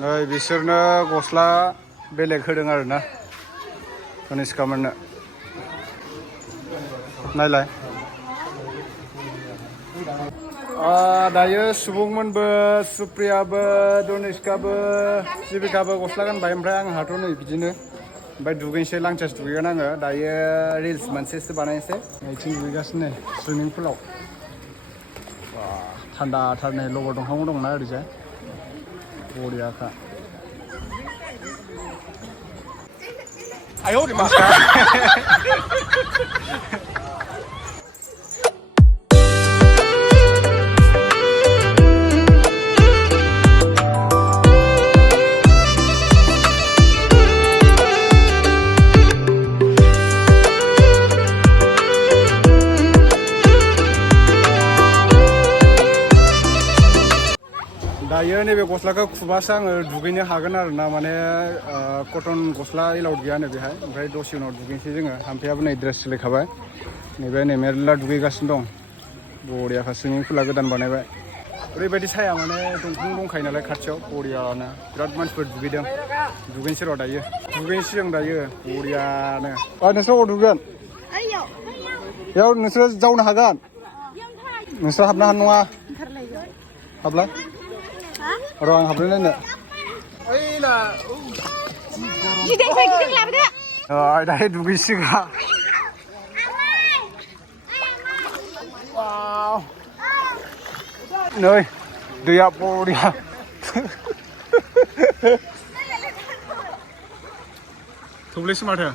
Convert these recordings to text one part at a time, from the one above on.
नै बिसोरनो गस्ला बेलेग होदों आरोना कनिष्कामोननो नायलाय दायो सुबुंमोनबो सुप्रियाबो दनिष्काबो जिबिकाबो गस्ला गानबाय ओमफ्राय आंहाथ' नै बिदिनो ओमफ्राय दुगैनोसै लांचास दुगैगोन आङो दायो रिल्स मोनसेसो बानायनोसै आथिं दुगैगासिनो सुइमिं पुलाव थान्दाथार नै लबर दंफांबो दंना ओरैजाय बरियाखा आयौ रे मा दायो नैबे गस्लाखौ खुबासो आङो दुगैनो हागोन आरो ना माने कटन गस्ला एलाउड गैया नो बेहाय ओमफ्राय दसे उनाव दुगैनोसै जोङो थाम्फैयाबो नै ड्रेस सोलायखाबाय नैबे नै मेरला दुगैगासिनो दं बरियाखा सुइमिं पुला गोदान बानायबाय ओरैबायदि साया माने दंफां दंखायो नालाय खाथियाव बरियानो बिराद मानसिफोर दुगैदों दुगैनोसै र' दायो दुगैनोसै जों दायो बरियानो नोंसोर अबाव दुगैगोन बेयाव नोंसोरो जावनो हागोन नोंसोर हाबनो हानाय नङा हाबला र' आं हाबनो नायनो दायो दुगैसिगा नै दैया बरिया थब्लेसो माथो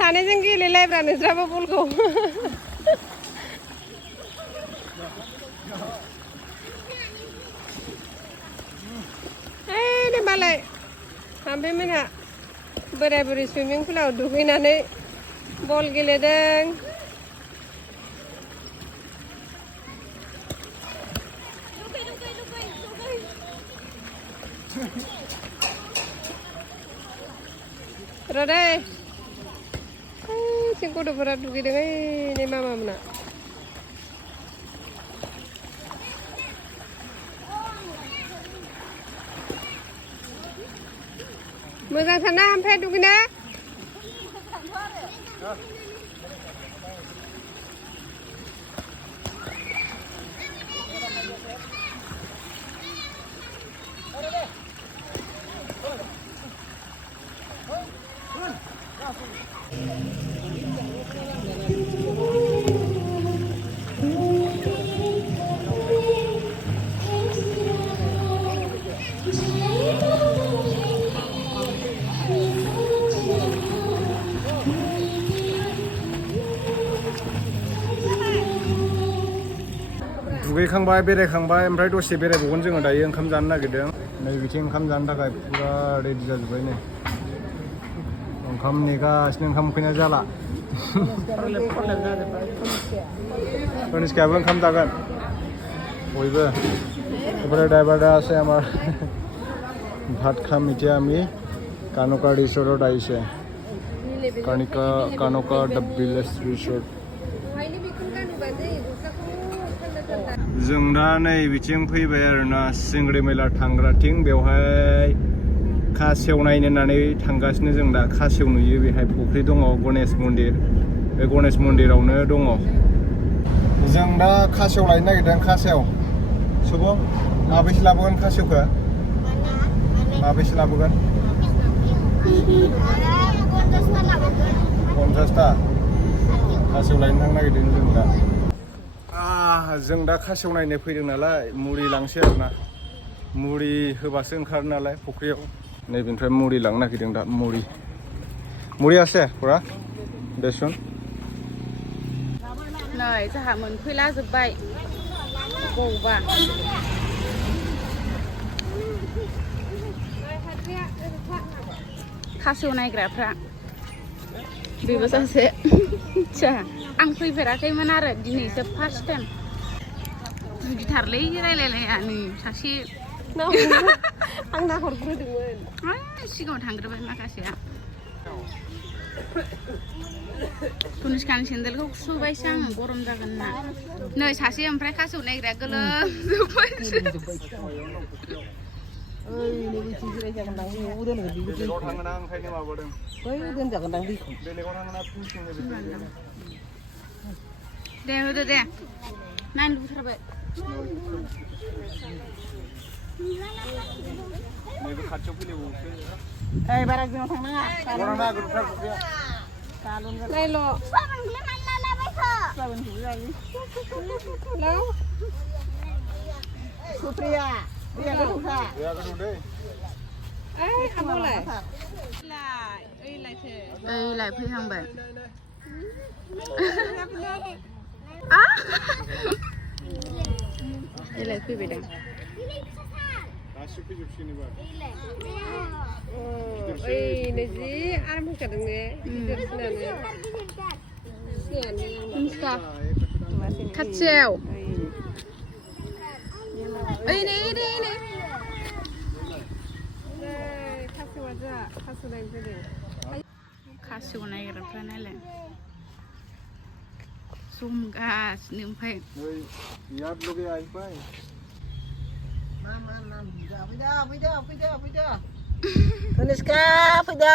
सानैजों गेलेलायब्रा नोंस्राबो बलखौ दे मालाय थाम्फै मोनहा बोराय बुरै सुइमिं पुलाव दुगैनानै बल गेलेदों र' दै जों गथ'फोरा दुगैदों नै मामा मोना मोजांथारना ओमफ्राय दुगैनो दुगैखांबाय बेरायखांबाय ओमफ्राय दसे बेरायबावगोन जोङो दायो ओंखाम जानो नागिरदों नै बिथिं ओंखाम जानो थाखाय पुरा रेडि जाजोब्बाय नै ओंखाम नेगासिनो ओंखाम उखैनाय जाला कनिष्कायाबो ओंखाम जागोन बयबो এবারে ড্রাইভাররা আছে আমার ভাত খাম এতিয়া আমি কানোকা রিসোর্টত আহিছে কানোকা দ্য ভিলেজ रिसोर्ट जों दा नै बिथिं फैबाय आरोना सिंग्रि मेला थांग्राथिं बेवहाय खासेव नायनो होननानै थांगासिनो जों दा खासेव नुयो बेहाय फुख्रि दङ गणेश मन्दिर बे गणेश मन्दिरावनो दङ जों दा खासेव लायनो नागिरदों खासेव सुबुं माबेसे लाबोगोन खासेवखौ माबेसे लाबोगोन 50टा खासेव लायनो थांनो नागिरदों जों दा जों दा खासेव नायनो फैदों नालाय मुरि लांसै आरोना मुरि होबासो ओंखारो नालाय फुख्रियाव नैबेनिफ्राय मुरि लांनो नागिरदों दा मुरि আছে पुरा बेसन नै जोंहा मोनफैला जोब्बाय बौबा खासेव नायग्राफ्रा बेबो सासे आं फैफेराखैमोन आरो दिनैसो फार्स्ट टाइम गिदिरथारलै रायलायलायानो सासे आं नाहरग्रोदोंमोन सिगाङाव थांग्रोबाय माखासेया तनिष्कानि सेन्देलखौ खुबायसो आं गरम जागोन ना नै सासे ओमफ्राय खासेव नायग्राया गोलोमजोब्बाय दे होदो दे नायनो लुबैथारबाय बारा गोजानाव थांनाङा नायल' सुप्रिया ओइलाय फैहांबाय एलाय फैबाय दां ओइनो जि आराम फैखादों ने खाथियाव ओइ नै खासेव नायग्राफ्रा नायलाय जमगासिनो ओमफ्राय Kanoka, fैदो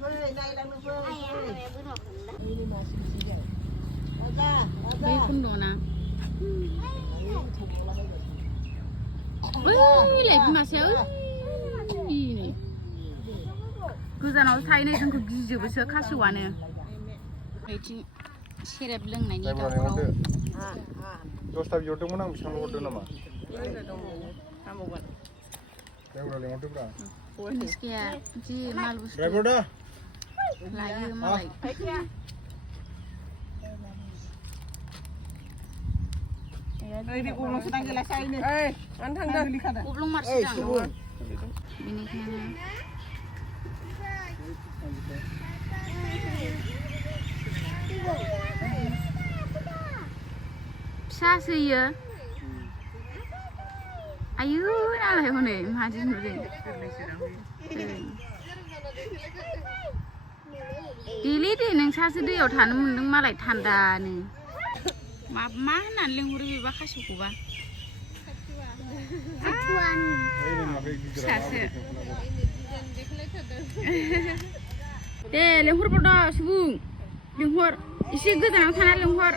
फै नायलांनो फै बै खुन्द'ना ओइलाय बिमासेया ओइ गोजानाव थाहैनाय जोंखौ गिजोबोसो खासेवानो बिथिं सेरेब लोंनायनि दावराव 10टा बिहरदोंमोन आं बेसेबां हरदों नामा तनिष्काया जि माल बुस्थु लायो मालाय गब्लं मारसिदां बेनिखायनो फिसासो इयो आयु नालाय हनै मादि नुदों देलै दे नोंसासो दैयाव थानो मोनदों मालाय थान्दानो मा होननानै लिंहरो बेबा खासेवखौबा फिसासो दे लिंहरबावदा सुबुं लिंहर एसे गोजानाव थाना लिंहर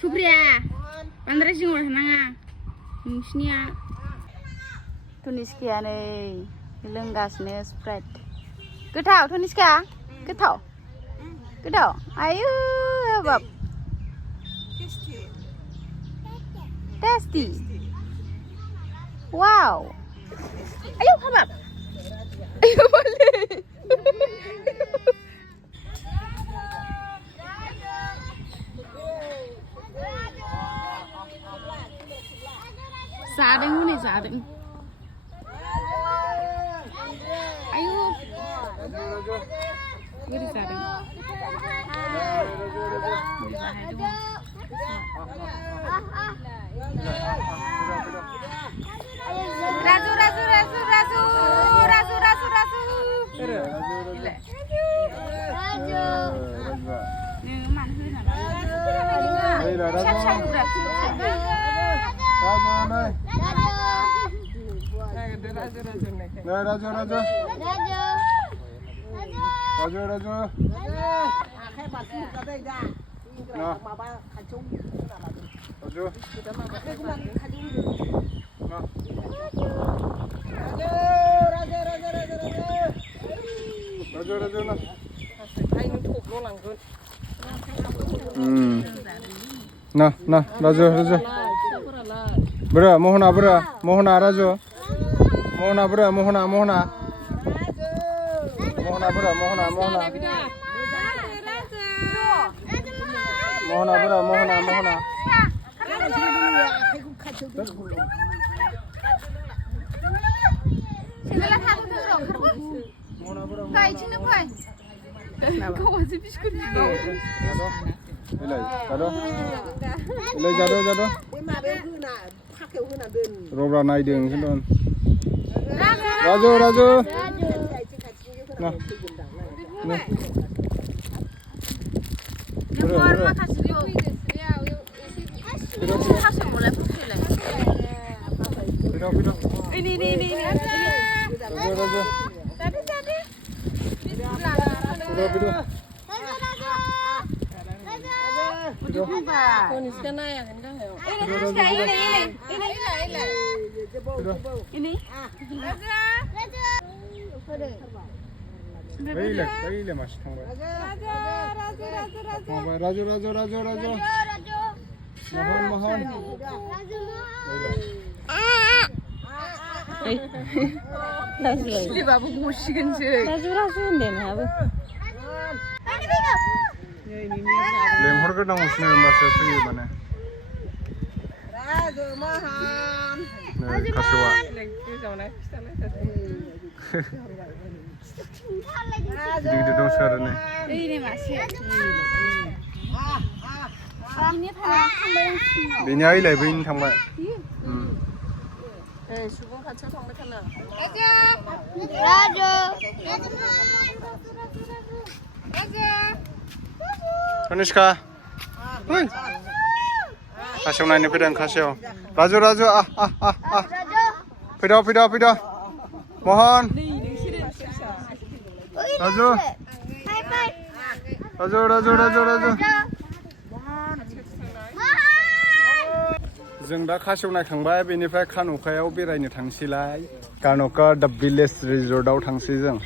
सुप्रिया बांद्राय जिङाव थानाङा नोंसिनिया तनिष्काया नै लोंगासिनो स्प्राइट गोथाव तनिष्का गोथाव आयु बाब टेस्टी वाव आयु हाबाब आयु बोले जादों हनै जादों आयु बोरै जादों Raju Nah, Raja. Bro, Mohona, Raja. Mohona, bro, Mohona. Mohona, bro, Mohona. महना महना सेन्देला थाबो ओंखारबो गायथिंनो फै गावासो बिस्कुट बिबाव जादो बे माबायाव होना फाखायाव होना दोन रब्रा नायदों खिन्थु राजु राजु माखासे थास' मोनलाय फुख्रिलाय Kondisinya nayangan kan ya? Ini masih tanggal. Raju. Mohon. Ini babu musyikin sih. Raju deh nabi. लेंहरग्रोनांगौ सिनो होमबासो फैयो माने राजु मोहन खासेवा गिदिर दंसो आरो नै ini masih ini थांबाय बेनि आइलाय बैनि थांबाय सुबुं खाथियाव थांबाय थानो राजु Kanoka खासेव नायनो फैदों खासेव राजु फैद' महन राजु जों दा खासेव नायखांबाय बेनिफ्राय कानकायाव बेरायनो थांसैलाय कानका दा भिलेज रिजर्टआव थांसै जों